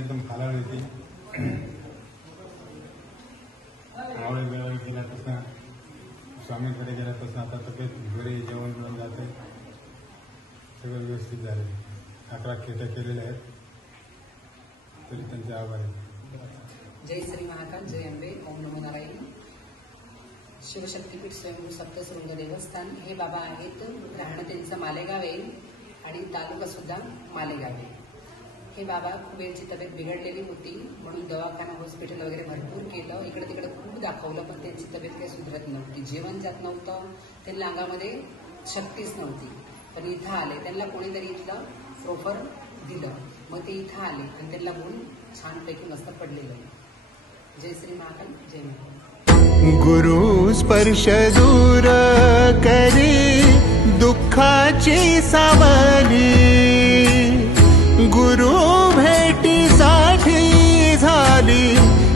एकदम खालावली होती. आवळे वेळावेळी गेल्यापासून स्वामींकडे गेल्यापासून आता तब्येत घरी जेवण मिळून जाते, सगळं व्यवस्थित झाले. 11 खेट्या केलेल्या आहेत, तरी त्यांचे आभार आहे. जय श्री महाकाल, जय अंबे, ओम नमो नारायण. शिवशक्तीपीठ स्वयंभू सप्तशृंग देवस्थान हे बाबा आहेत. राहणं त्यांचं मालेगाव आहे आणि तालुका सुद्धा मालेगाव आहे. हे बाबा वेळची तब्येत बिघडलेली होती म्हणून दवाखाना हॉस्पिटल वगैरे भरपूर केलं, इकडे तिकडे खूप दाखवलं, पण त्यांची तब्येत काही सुधरत नव्हती. जेवण जात नव्हतं, त्यांना अंगामध्ये शक्तीच नव्हती. पण इथं आले, त्यांना कोणीतरी इथलं प्रोफर दिलं, मग ते इथं आले आणि त्यांना गुण छानपैकी मस्त पडलेलं. जय श्री महाकाल, जय महाकाल. गुरु स्पर्श दूर करी दुःखाची सावली, गुरु